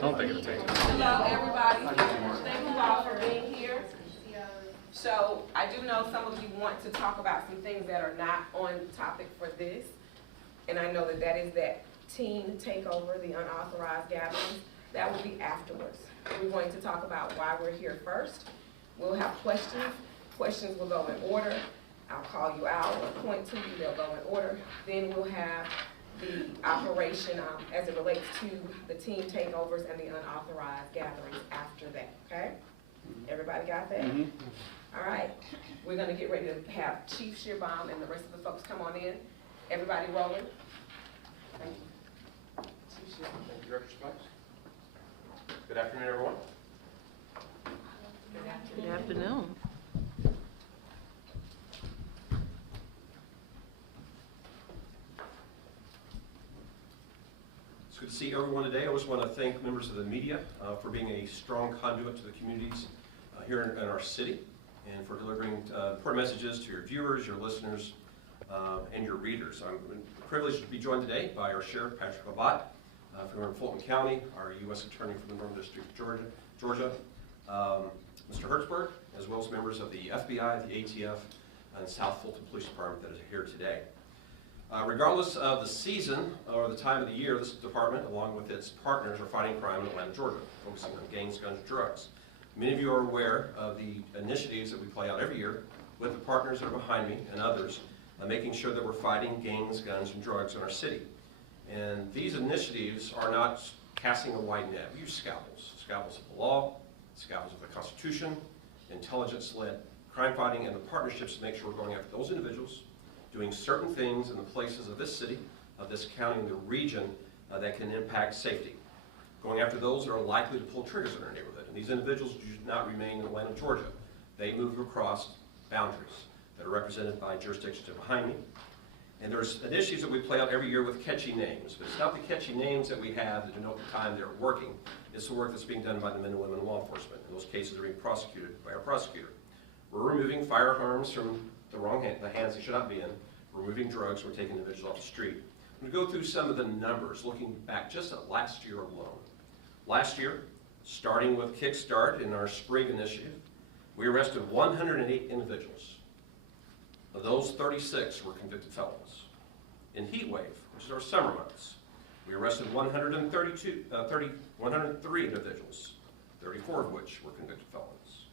don't think it'll take long. Hello, everybody. Thank you all for being here. So I do know some of you want to talk about some things that are not on topic for this. And I know that that is that teen takeover, the unauthorized gatherings. That will be afterwards. We're going to talk about why we're here first. We'll have questions. Questions will go in order. I'll call you out or point to you. They'll go in order. Then we'll have the operation as it relates to the teen takeovers and the unauthorized gatherings after that, okay? Everybody got that? Mm-hmm. All right. We're going to get ready to have Chief Shearbaum and the rest of the folks come on in. Everybody rolling. Thank you. Chief Shearbaum. Thank you, Director Spikes. Good afternoon, everyone. Good afternoon. It's good to see everyone today. I always want to thank members of the media for being a strong conduit to the communities here in our city and for delivering important messages to your viewers, your listeners, and your readers. I'm privileged to be joined today by our Sheriff, Patrick Labatt, from Fulton County, our U.S. Attorney from the Northern District of Georgia, Mr. Hertzberg, as well as members of the FBI, the ATF, and South Fulton Police Department that is here today. Regardless of the season or the time of the year, this department, along with its partners, are fighting crime in Atlanta, Georgia, focusing on gangs, guns, and drugs. Many of you are aware of the initiatives that we play out every year with the partners that are behind me and others, making sure that we're fighting gangs, guns, and drugs in our city. And these initiatives are not casting a wide net. We use scalpels of the law, scalpels of the Constitution, intelligence-led crime fighting, and the partnerships to make sure we're going after those individuals, doing certain things in the places of this city, of this county, and the region that can impact safety. Going after those that are likely to pull triggers in our neighborhood. And these individuals do not remain in Atlanta, Georgia. They move across boundaries that are represented by jurisdictions behind me. And there's initiatives that we play out every year with catchy names. But it's not the catchy names that we have that denote the time they're working. It's the work that's being done by the men and women in law enforcement. And those cases are being prosecuted by our prosecutor. We're removing firearms from the hands they should not be in. We're removing drugs. We're taking individuals off the street. I'm going to go through some of the numbers, looking back just at last year alone. Last year, starting with Kickstart in our spring initiative, we arrested 108 individuals. Of those, 36 were convicted felons. In Heat Wave, which is our summer months, we arrested 103 individuals, 34 of which were convicted felons.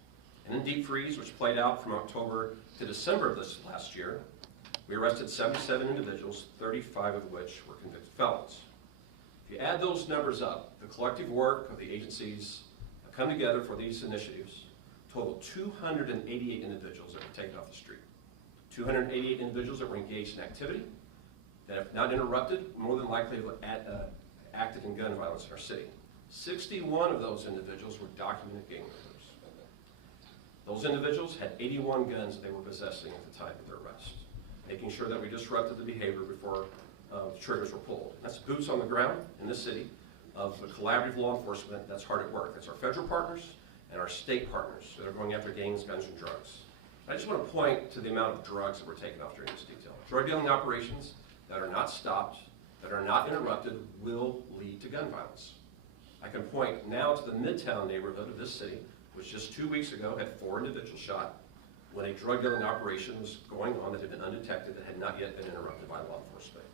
And in Deep Freeze, which played out from October to December of this last year, we arrested 77 individuals, 35 of which were convicted felons. If you add those numbers up, the collective work of the agencies that come together for these initiatives total 288 individuals that were taken off the street. 288 individuals that were engaged in activity that, if not interrupted, more than likely would acted in gun violence in our city. 61 of those individuals were documented gang members. Those individuals had 81 guns that they were possessing at the time of their arrest, making sure that we disrupted the behavior before the triggers were pulled. That's boots on the ground in this city of the collaborative law enforcement that's hard at work. That's our federal partners and our state partners that are going after gangs, guns, and drugs. I just want to point to the amount of drugs that were taken off during this detail. Drug dealing operations that are not stopped, that are not interrupted, will lead to gun violence. I can point now to the Midtown neighborhood of this city, which just 2 weeks ago had 4 individuals shot when a drug dealing operation was going on that had been undetected, that had not yet been interrupted by law enforcement.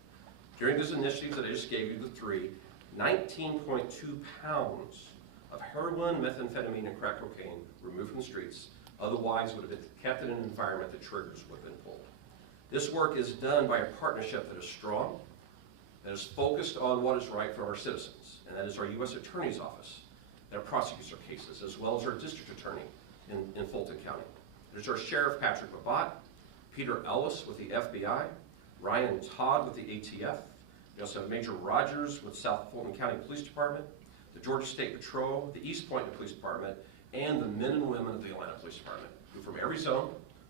During those initiatives that I just gave you, the 3, 19.2 pounds of heroin, methamphetamine, and crack cocaine removed from the streets, otherwise would have been kept in an environment that triggers would have been pulled. This work is done by a partnership that is strong, that is focused on what is right for our citizens, and that is our U.S. Attorney's Office that prosecutes our cases, as well as our District Attorney in Fulton County. There's our Sheriff, Patrick Labatt, Peter Ellis with the FBI, Ryan Todd with the ATF. We also have Major Rogers with South Fulton County Police Department, the Georgia State Patrol, the East Point Police Department, and the men and women of the Atlanta Police Department, who from every zone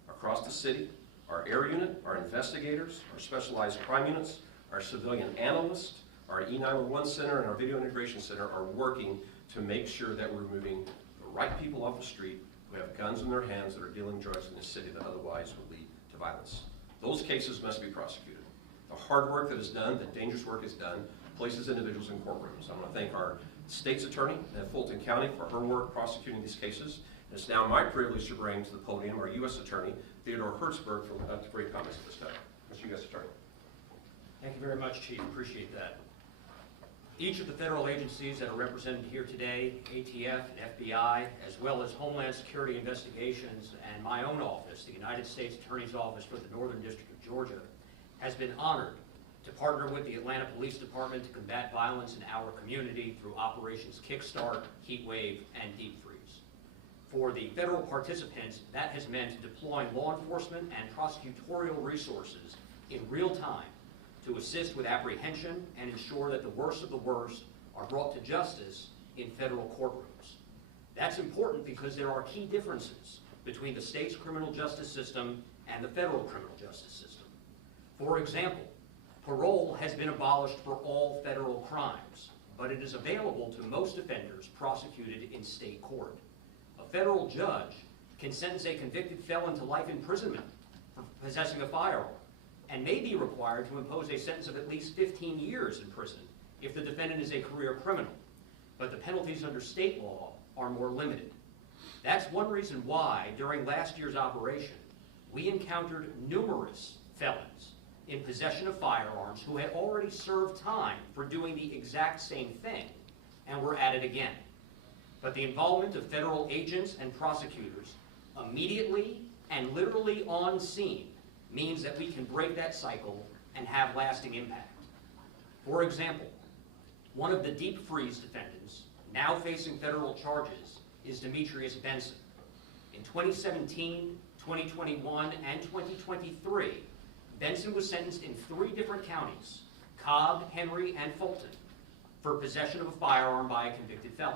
across the city, our air unit, our investigators, our specialized crime units, our civilian analysts, our E911 center, and our video integration center are working to make sure that we're moving the right people off the street who have guns in their hands that are dealing drugs in this city that otherwise would lead to violence. Those cases must be prosecuted. The hard work that is done, the dangerous work is done, places individuals in courtrooms. I want to thank our the state's attorney in Fulton County for her work prosecuting these cases. And it's now my privilege to bring to the podium our U.S. Attorney, Theodore Hertzberg, to bring comments at this time. Mr. U.S. Attorney. Thank you very much, Chief. Appreciate that. Each of the federal agencies that are represented here today, ATF and FBI, as well as Homeland Security Investigations and my own office, the United States Attorney's Office for the Northern District of Georgia, has been honored to partner with the Atlanta Police Department to combat violence in our community through Operations Kickstart, Heatwave, and Deep Freeze. For the federal participants, that has meant deploying law enforcement and prosecutorial resources in real time to assist with apprehension and ensure that the worst of the worst are brought to justice in federal courtrooms. That's important because there are key differences between the state's criminal justice system and the federal criminal justice system. For example, parole has been abolished for all federal crimes, but it is available to most offenders prosecuted in state court. A federal judge can sentence a convicted felon to life imprisonment for possessing a firearm, and may be required to impose a sentence of at least 15 years in prison if the defendant is a career criminal. But the penalties under state law are more limited. That's one reason why, during last year's operation, we encountered numerous felons in possession of firearms who had already served time for doing the exact same thing and were at it again. But the involvement of federal agents and prosecutors immediately and literally on scene means that we can break that cycle and have lasting impact. For example, one of the Deep Freeze defendants, now facing federal charges, is Demetrius Benson. In 2017, 2021, and 2023, Benson was sentenced in 3 different counties, Cobb, Henry, and Fulton, for possession of a firearm by a convicted felon.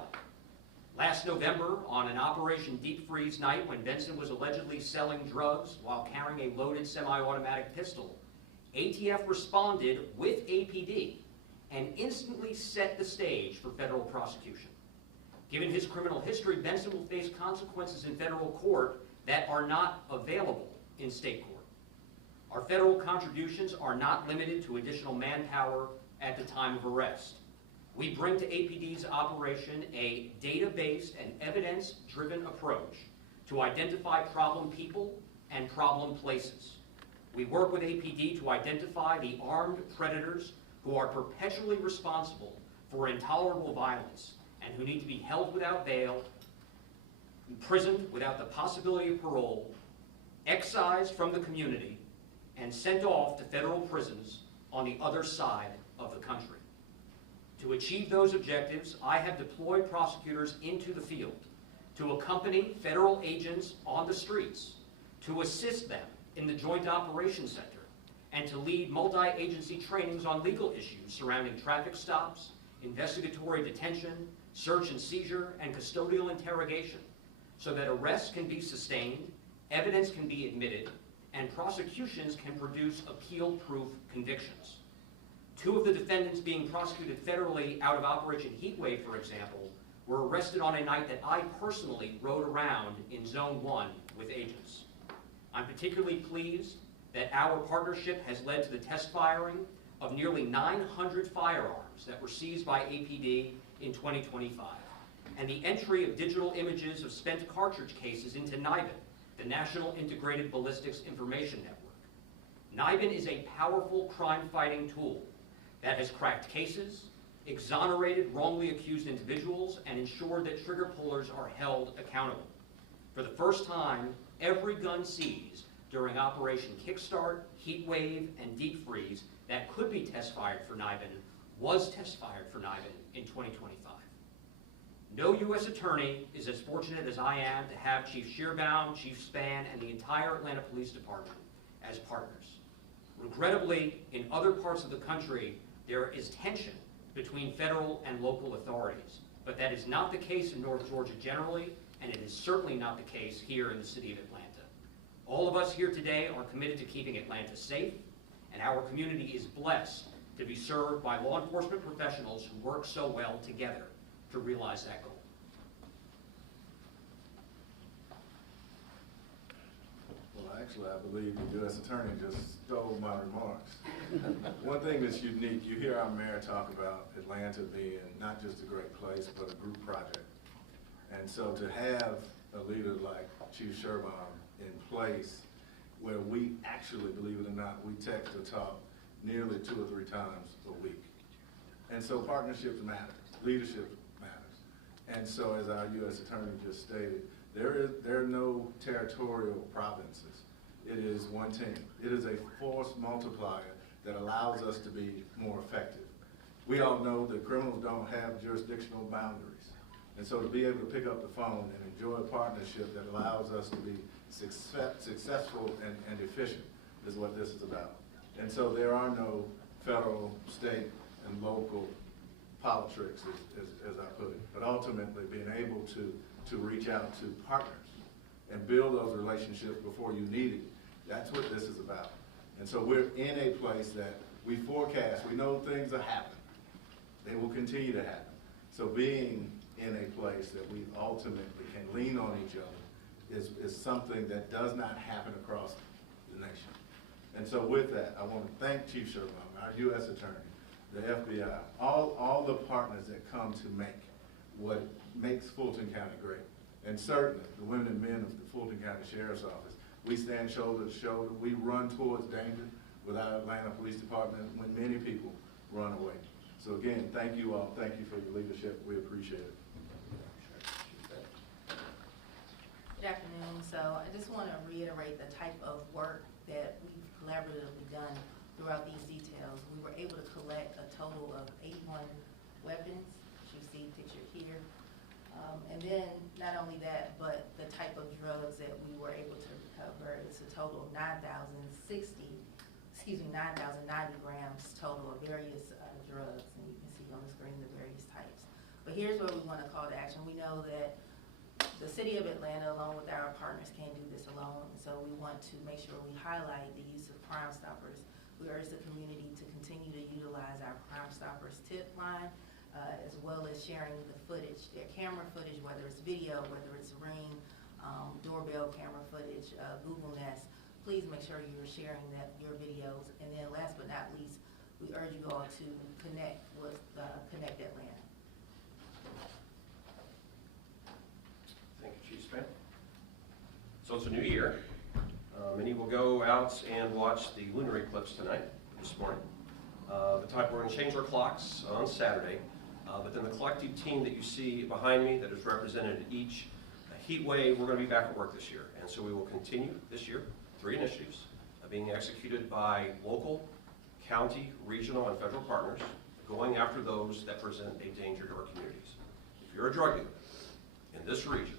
Last November, on an Operation Deep Freeze night when Benson was allegedly selling drugs while carrying a loaded semi-automatic pistol, ATF responded with APD and instantly set the stage for federal prosecution. Given his criminal history, Benson will face consequences in federal court that are not available in state court. Our federal contributions are not limited to additional manpower at the time of arrest. We bring to APD's operation a data-based and evidence-driven approach to identify problem people and problem places. We work with APD to identify the armed predators who are perpetually responsible for intolerable violence and who need to be held without bail, imprisoned without the possibility of parole, excised from the community, and sent off to federal prisons on the other side of the country. To achieve those objectives, I have deployed prosecutors into the field to accompany federal agents on the streets, to assist them in the Joint Operations Center, and to lead multi-agency trainings on legal issues surrounding traffic stops, investigatory detention, search and seizure, and custodial interrogation, so that arrests can be sustained, evidence can be admitted, and prosecutions can produce appeal-proof convictions. 2 of the defendants being prosecuted federally out of Operation Heatwave, for example, were arrested on a night that I personally rode around in Zone 1 with agents. I'm particularly pleased that our partnership has led to the test firing of nearly 900 firearms that were seized by APD in 2025, and the entry of digital images of spent cartridge cases into NIBIN, the National Integrated Ballistics Information Network. NIBIN is a powerful crime-fighting tool that has cracked cases, exonerated wrongly accused individuals, and ensured that trigger pullers are held accountable. For the first time, every gun seized during Operation Kickstart, Heatwave, and Deep Freeze that could be test-fired for NIBIN was test-fired for NIBIN in 2025. No U.S. attorney is as fortunate as I am to have Chief Shearbaum, Chief Spann, and the entire Atlanta Police Department as partners. Regrettably, in other parts of the country, there is tension between federal and local authorities, but that is not the case in North Georgia generally, and it is certainly not the case here in the city of Atlanta. All of us here today are committed to keeping Atlanta safe, and our community is blessed to be served by law enforcement professionals who work so well together to realize that goal. Well, I Actually, I believe the U.S. Attorney just stole my remarks. One thing that's unique, you hear our mayor talk about Atlanta being not just a great place, but a group project. And so to have a leader like Chief Sherbaum in place where we actually, believe it or not, we text or talk nearly 2 or 3 times a week. And so partnerships matter, leadership matters. And so as our U.S. Attorney just stated, there are no territorial provinces. It is one team. It is a force multiplier that allows us to be more effective. We all know that criminals don't have jurisdictional boundaries. And so to be able to pick up the phone and enjoy a partnership that allows us to be successful and efficient is what this is about. And so there are no federal, state, and local politics, as I put it, but ultimately being able to reach out to partners and build those relationships before you need it. That's what this is about. And so we're in a place that we forecast, we know things are happening. They will continue to happen. So being in a place that we ultimately can lean on each other is something that does not happen across the nation. And so with that, I want to thank Chief Sherbaum, our U.S. Attorney, the FBI, all the partners that come to make what makes Fulton County great. And certainly the women and men of the Fulton County Sheriff's Office. We stand shoulder to shoulder. We run towards danger with our Atlanta Police Department when many people run away. So again, thank you all. Thank you for your leadership. We appreciate it. Good afternoon. So I just want to reiterate the type of work that we've collaboratively done throughout these details. We were able to collect a total of 81 weapons, which you see pictured here. And then not only that, but the type of drugs that we were able to recover is a total of 9,090 grams total of various drugs. And you can see on the screen the various types. But here's where we want to call to action. We know that the city of Atlanta, along with our partners, can't do this alone. So we want to make sure we highlight the use of Crime Stoppers. We urge the community to continue to utilize our Crime Stoppers tip line, as well as sharing the footage, their camera footage, whether it's video, whether it's Ring, doorbell camera footage, Google Nest. Please make sure you're sharing your videos. And then last but not least, we urge you all to connect with Connect Atlanta. Thank you, Chief Span. So it's a new year. Many will go out and watch the lunar eclipse tonight, this morning. We're going to change our clocks on Saturday, but then the collective team that you see behind me that is represented in each heat wave, we're going to be back at work this year. And so we will continue this year, 3 initiatives being executed by local, county, regional, and federal partners, going after those that present a danger to our communities. If you're a drug dealer in this region,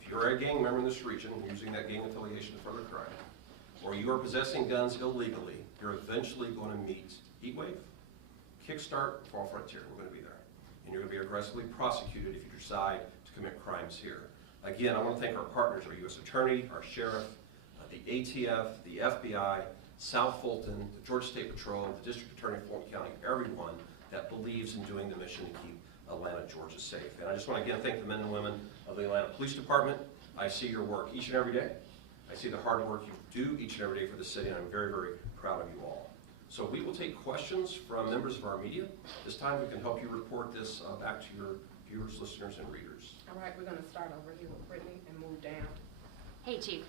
if you're a gang member in this region using that gang affiliation to further crime, or you are possessing guns illegally, you're eventually going to meet Heat Wave, Kickstart, Fall Frontier. We're going to be there. And you're going to be aggressively prosecuted if you decide to commit crimes here. Again, I want to thank our partners, our U.S. Attorney, our Sheriff, the ATF, the FBI, South Fulton, the Georgia State Patrol, the District Attorney of Fulton County, everyone that believes in doing the mission to keep Atlanta, Georgia safe. And I just want to again thank the men and women of the Atlanta Police Department. I see your work each and every day. I see the hard work you do each and every day for the city, and I'm very, very proud of you all. So we will take questions from members of our media. This time we can help you report this back to your viewers, listeners, and readers. All right, we're going to start over here with Brittany and move down. Hey, Chief.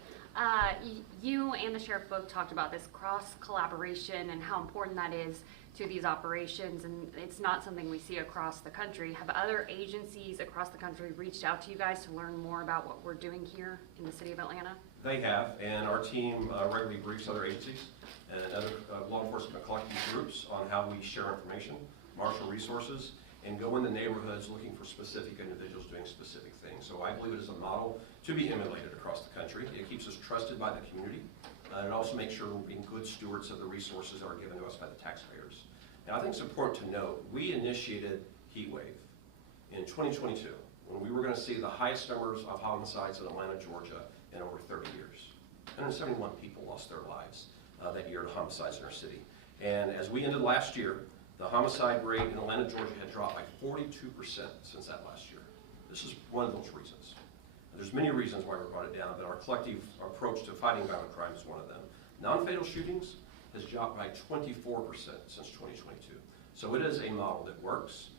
You and the sheriff both talked about this cross-collaboration and how important that is to these operations, and it's not something we see across the country. Have other agencies across the country reached out to you guys to learn more about what we're doing here in the city of Atlanta? They have, and our team regularly briefs other agencies and other law enforcement collective groups on how we share information, marshal resources, and go in the neighborhoods looking for specific individuals doing specific things. So I believe it is a model to be emulated across the country. It keeps us trusted by the community, and it also makes sure we're being good stewards of the resources that are given to us by the taxpayers. And I think it's important to note, we initiated Heat Wave in 2022, when we were going to see the highest numbers of homicides in Atlanta, Georgia in over 30 years. 171 people lost their lives that year to homicides in our city. And as we ended last year, the homicide rate in Atlanta, Georgia had dropped by 42% since that last year. This is one of those reasons. There's many reasons why we brought it down, but our collective approach to fighting violent crime is one of them. Non-fatal shootings has dropped by 24% since 2022. So it is a model that works.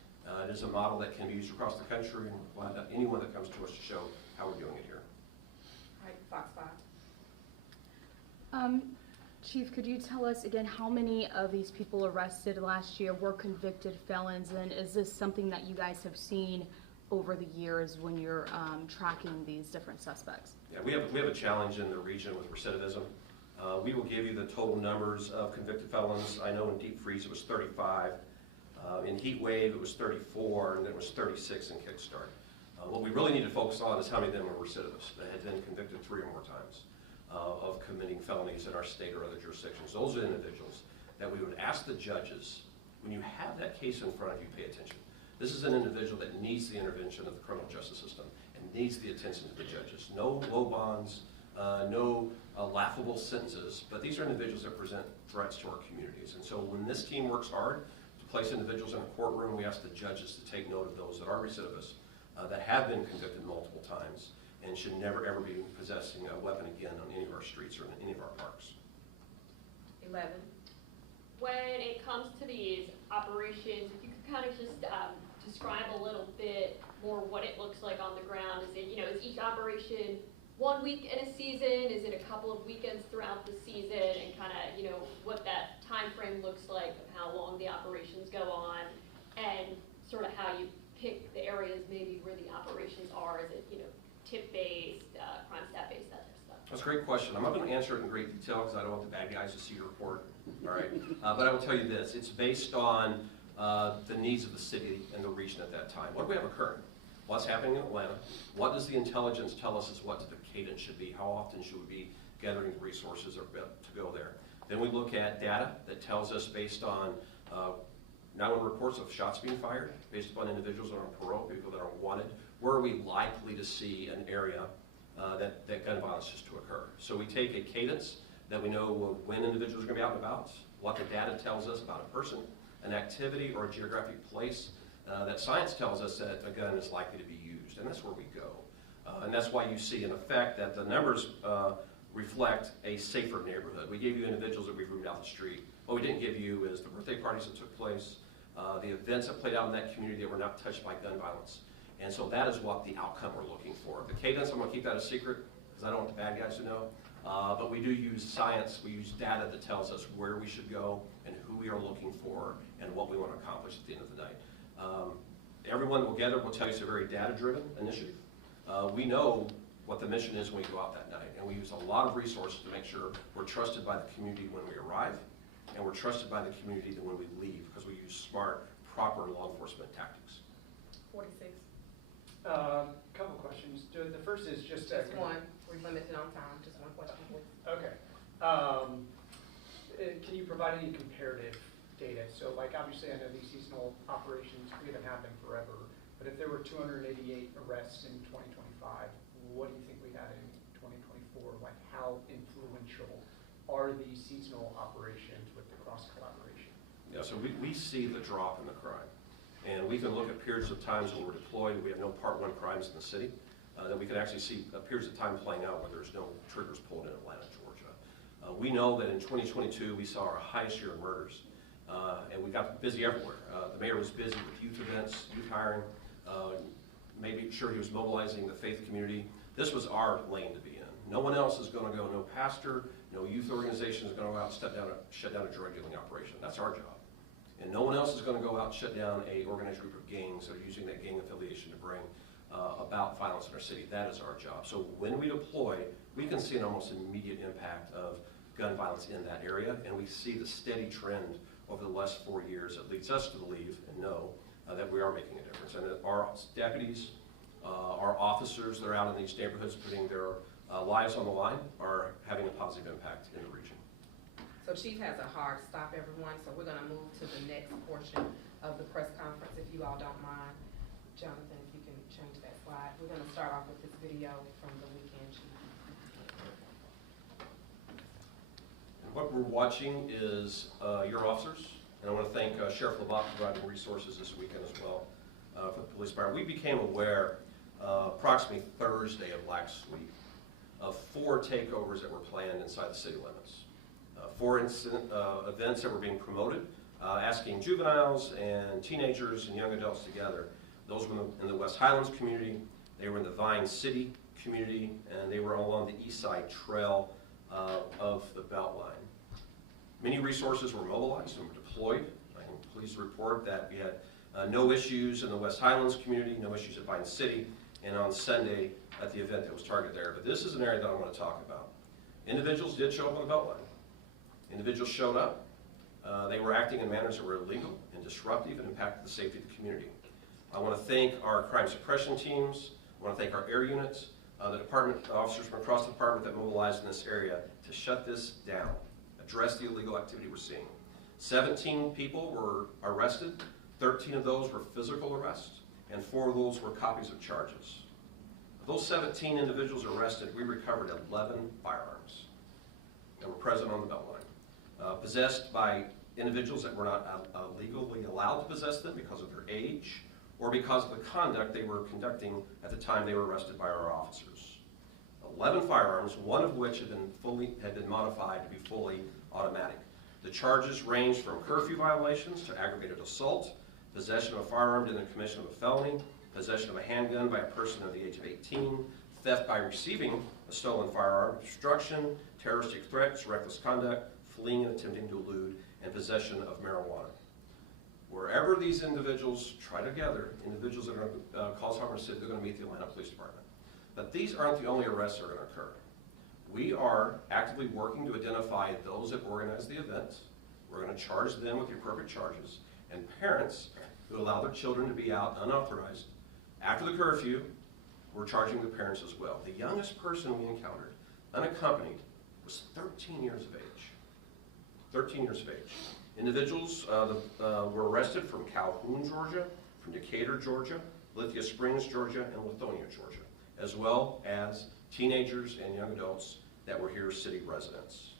It is a model that can be used across the country, and we're glad that anyone that comes to us to show how we're doing it here. All right, Fox 5. Chief, could you tell us again how many of these people arrested last year were convicted felons, and is this something that you guys have seen over the years when you're tracking these different suspects? Yeah, we have a challenge in the region with recidivism. We will give you the total numbers of convicted felons. I know in Deep Freeze it was 35. In Heat Wave it was 34, and then it was 36 in Kickstart. What we really need to focus on is how many of them are recidivists that had been convicted 3 or more times of committing felonies in our state or other jurisdictions. Those are individuals that we would ask the judges, when you have that case in front of you, pay attention. This is an individual that needs the intervention of the criminal justice system and needs the attention of the judges. No low bonds, no laughable sentences, but these are individuals that present threats to our communities. And so when this team works hard to place individuals in a courtroom, we ask the judges to take note of those that are recidivists, that have been convicted multiple times, and should never ever be possessing a weapon again on any of our streets or in any of our parks. 11. When it comes to these operations, if you could kind of just describe a little bit more what it looks like on the ground. Is it, is each operation 1 week in a season? Is it a couple of weekends throughout the season? And kind of, what that time frame looks like of how long the operations go on, and sort of how you pick the areas maybe where the operations are. Is it, tip-based, crime stat-based, that type of stuff? That's a great question. I'm not going to answer it in great detail because I don't want the bad guys to see your report. All right, but I will tell you this: it's based on the needs of the city and the region at that time. What do we have occurring? What's happening in Atlanta? What does the intelligence tell us is what the cadence should be? How often should we be gathering the resources to go there? Then we look at data that tells us, based on not only reports of shots being fired, based upon individuals that are on parole, people that are wanted, where are we likely to see an area that gun violence is to occur? So we take a cadence that we know when individuals are going to be out and about, what the data tells us about a person, an activity, or a geographic place that science tells us that a gun is likely to be used, and that's where we go. And that's why you see, in effect, that the numbers reflect a safer neighborhood. We gave you individuals that we've moved out the street. What we didn't give you is the birthday parties that took place, the events that played out in that community that were not touched by gun violence. And so that is what the outcome we're looking for. The cadence, I'm going to keep that a secret because I don't want the bad guys to know. But we do use science, we use data that tells us where we should go and who we are looking for and what we want to accomplish at the end of the night. Everyone that will gather will tell you it's a very data-driven initiative. We know what the mission is when we go out that night, and we use a lot of resources to make sure we're trusted by the community when we arrive, and we're trusted by the community when we leave, because we use smart, proper law enforcement tactics. 46. Couple questions. The first is just one. We're limited on time. Just one question, please. Okay. Can you provide any comparative data? So, like, obviously, I know these seasonal operations haven't happened forever, but if there were 288 arrests in 2025, what do you think we had in 2024? Like, how influential are these seasonal operations with the cross collaboration? Yeah, so we see the drop in the crime. And we can look at periods of times when we're deployed, we have no Part 1 crimes in the city, that we can actually see periods of time playing out where there's no triggers pulled in Atlanta, Georgia. We know that in 2022, we saw our highest year of murders, and we got busy everywhere. The mayor was busy with youth events, youth hiring, making sure he was mobilizing the faith community. This was our lane to be in. No one else is going to go, no pastor, no youth organization is going to go out and shut down a drug dealing operation. That's our job. And no one else is going to go out and shut down a organized group of gangs that are using that gang affiliation to bring about violence in our city. That is our job. So when we deploy, we can see an almost immediate impact of gun violence in that area, and we see the steady trend over the last 4 years that leads us to believe and know that we are making a difference. And that our deputies, our officers that are out in these neighborhoods putting their lives on the line are having a positive impact in the region. So Chief has a hard stop, everyone, so we're going to move to the next portion of the press conference, if you all don't mind. Jonathan, if you can change that slide. We're going to start off with this video from the weekend, Chief. And what we're watching is your officers, and I want to thank Sheriff LeBach for providing resources this weekend as well for the police department. We became aware approximately Thursday of last week of 4 takeovers that were planned inside the city limits. 4 events that were being promoted, asking juveniles and teenagers and young adults together. Those were in the West Highlands community, they were in the Vine City community, and they were along the East Side Trail of the Beltline. Many resources were mobilized and were deployed. I am pleased to report that we had no issues in the West Highlands community, no issues at Vine City, and on Sunday at the event that was targeted there. But this is an area that I want to talk about. Individuals did show up on the Beltline. Individuals showed up. They were acting in manners that were illegal and disruptive and impacted the safety of the community. I want to thank our crime suppression teams. I want to thank our air units, the department officers from across the department that mobilized in this area to shut this down, address the illegal activity we're seeing. 17 people were arrested. 13 of those were physical arrests, and 4 of those were copies of charges. Of those 17 individuals arrested, we recovered 11 firearms that were present on the Beltline, possessed by individuals that were not legally allowed to possess them because of their age or because of the conduct they were conducting at the time they were arrested by our officers. 11 firearms, one of which had been modified to be fully automatic. The charges ranged from curfew violations to aggravated assault, possession of a firearm in the commission of a felony, possession of a handgun by a person under the age of 18, theft by receiving a stolen firearm, obstruction, terroristic threats, reckless conduct, fleeing and attempting to elude, and possession of marijuana. Wherever these individuals try together, individuals that are going to cause harm in the city, they're going to meet the Atlanta Police Department. But these aren't the only arrests that are going to occur. We are actively working to identify those that organize the events. We're going to charge them with the appropriate charges. And parents who allow their children to be out unauthorized after the curfew, we're charging the parents as well. The youngest person we encountered, unaccompanied, was 13 years of age. 13 years of age. Individuals were arrested from Calhoun, Georgia, from Decatur, Georgia, Lithia Springs, Georgia, and Lithonia, Georgia, as well as teenagers and young adults that were here city residents.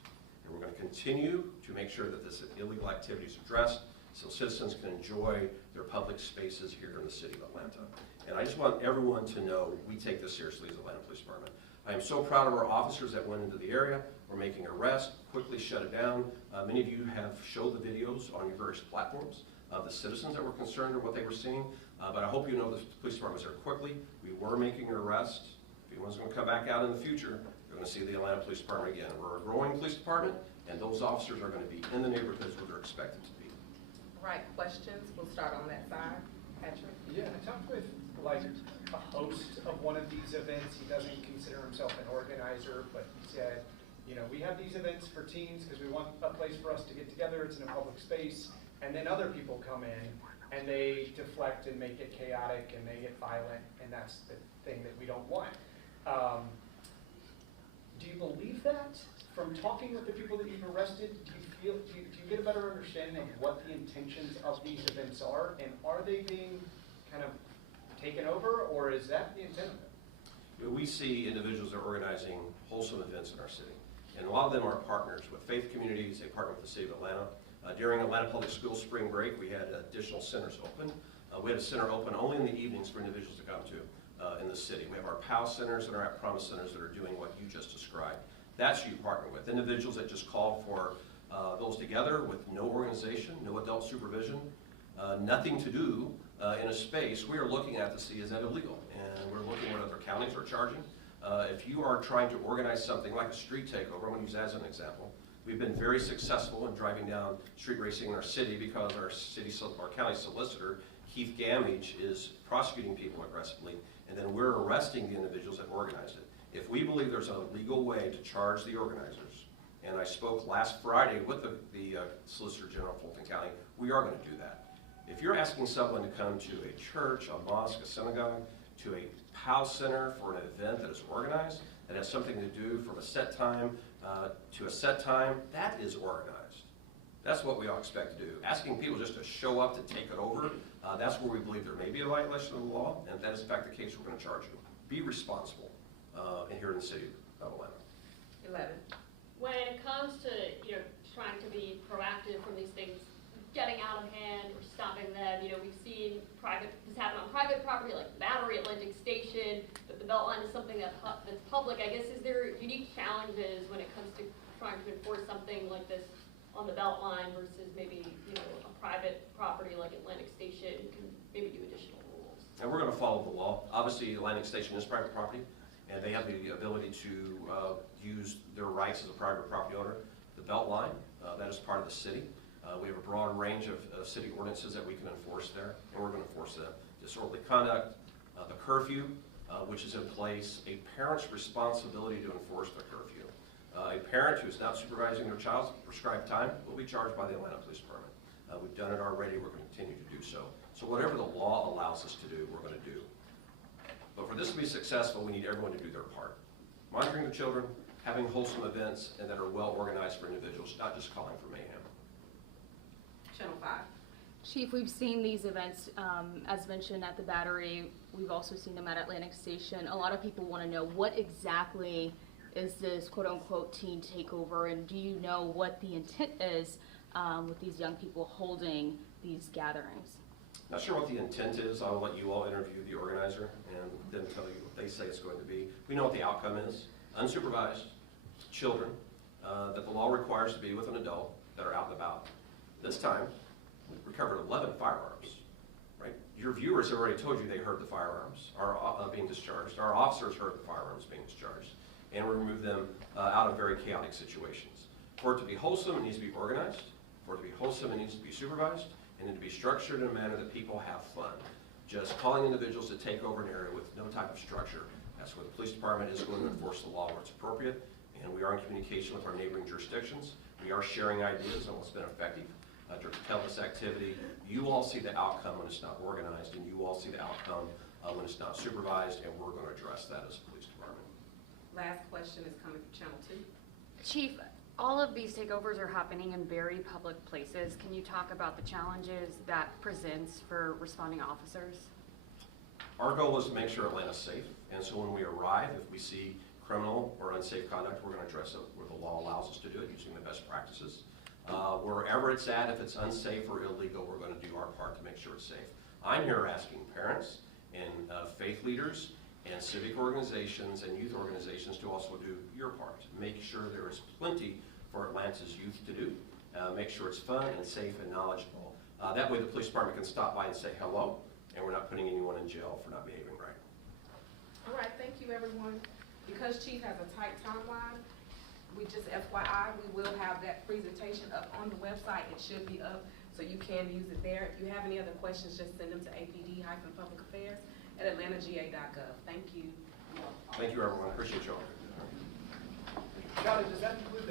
And we're going to continue to make sure that this illegal activity is addressed so citizens can enjoy their public spaces here in the city of Atlanta. And I just want everyone to know we take this seriously as Atlanta Police Department. I am so proud of our officers that went into the area. We're making arrests, quickly shut it down. Many of you have showed the videos on your various platforms of the citizens that were concerned or what they were seeing. But I hope you know the police department was there quickly. We were making an arrest. If anyone's going to come back out in the future, you're going to see the Atlanta Police Department again. We're a growing police department, and those officers are going to be in the neighborhoods where they're expected to be. Right, questions? We'll start on that side. Patrick? Yeah, I talked with like a host of one of these events. He doesn't consider himself an organizer, but he said, you know, we have these events for teens because we want a place for us to get together. It's in a public space. And then other people come in and they deflect and make it chaotic and they get violent, and that's the thing that we don't want. Do you believe that? From talking with the people that you've arrested, do you get a better understanding of what the intentions of these events are, and are they being kind of taken over, or is that the intent of it? We see individuals that are organizing wholesome events in our city, and a lot of them are partners with faith communities. They partner with the city of Atlanta. During Atlanta Public Schools spring break, we had additional centers open. We had a center open only in the evenings for individuals to come to in the city. We have our POW centers and our At Promise centers that are doing what you just described. That's who you partner with. Individuals that just call for those together with no organization, no adult supervision, nothing to do in a space we are looking at to see is that illegal. And we're looking at what other counties are charging. If you are trying to organize something like a street takeover, I'm going to use that as an example. We've been very successful in driving down street racing in our city because our county solicitor, Keith Gamage, is prosecuting people aggressively, and then we're arresting the individuals that organized it. If we believe there's a legal way to charge the organizers, and I spoke last Friday with the Solicitor General of Fulton County, we are going to do that. If you're asking someone to come to a church, a mosque, a synagogue, to a POW center for an event that is organized, that has something to do from a set time to a set time, that is organized. That's what we all expect to do. Asking people just to show up to take it over, that's where we believe there may be a violation of the law, and if that is in fact the case, we're going to charge you. Be responsible here in the city of Atlanta. 11. When it comes to, trying to be proactive from these things getting out of hand or stopping having them. You know, we've seen this happen on private property like the Battery, Atlantic Station, but the Beltline is something that's public. I guess, is there unique challenges when it comes to trying to enforce something like this on the Beltline versus maybe, you know, a private property like Atlantic Station can maybe do additional rules? And we're going to follow the law. Obviously, Atlantic Station is private property, and they have the ability to use their rights as a private property owner. The Beltline, that is part of the city. We have a broad range of city ordinances that we can enforce there, and we're going to enforce them. Disorderly conduct, the curfew, which is in place, a parent's responsibility to enforce the curfew. A parent who is not supervising their child's prescribed time will be charged by the Atlanta Police Department. We've done it already, we're going to continue to do so. So whatever the law allows us to do, we're going to do. But for this to be successful, we need everyone to do their part. Monitoring the children, having wholesome events, and that are well organized for individuals, not just calling for mayhem. Channel 5. Chief, we've seen these events, as mentioned at the Battery. We've also seen them at Atlantic Station. A lot of people want to know what exactly is this quote-unquote teen takeover, and do you know what the intent is with these young people holding these gatherings? Not sure what the intent is. I'll let you all interview the organizer and then tell you what they say it's going to be. We know what the outcome is. Unsupervised children that the law requires to be with an adult that are out and about. This time, we recovered 11 firearms. Right? Your viewers have already told you they heard the firearms are being discharged. Our officers heard the firearms being discharged, and we removed them out of very chaotic situations. For it to be wholesome, it needs to be organized. For it to be wholesome, it needs to be supervised, and it to be structured in a manner that people have fun. Just calling individuals to take over an area with no type of structure, that's where the police department is going to enforce the law where it's appropriate, and we are in communication with our neighboring jurisdictions. We are sharing ideas on what's been effective to repel this activity. You all see the outcome when it's not organized, and you all see the outcome when it's not supervised, and we're going to address that as a police department. Last question is coming from Channel 2. Chief, all of these takeovers are happening in very public places. Can you talk about the challenges that presents for responding officers? Our goal is to make sure Atlanta's safe, and so when we arrive, if we see criminal or unsafe conduct, we're going to address it where the law allows us to do it using the best practices. Wherever it's at, if it's unsafe or illegal, we're going to do our part to make sure it's safe. I'm here asking parents and faith leaders and civic organizations and youth organizations to also do your part. Make sure there is plenty for Atlanta's youth to do. Make sure it's fun and safe and knowledgeable. That way the police department can stop by and say hello, and we're not putting anyone in jail for not behaving right. All right, thank you, everyone. Because Chief has a tight timeline, we just FYI, we will have that presentation up on the website. It should be up, so you can use it there. If you have any other questions, just send them to apd-publicaffairs@atlantanga.gov. Thank you. Thank you, everyone. Appreciate y'all. Shawty, does that include the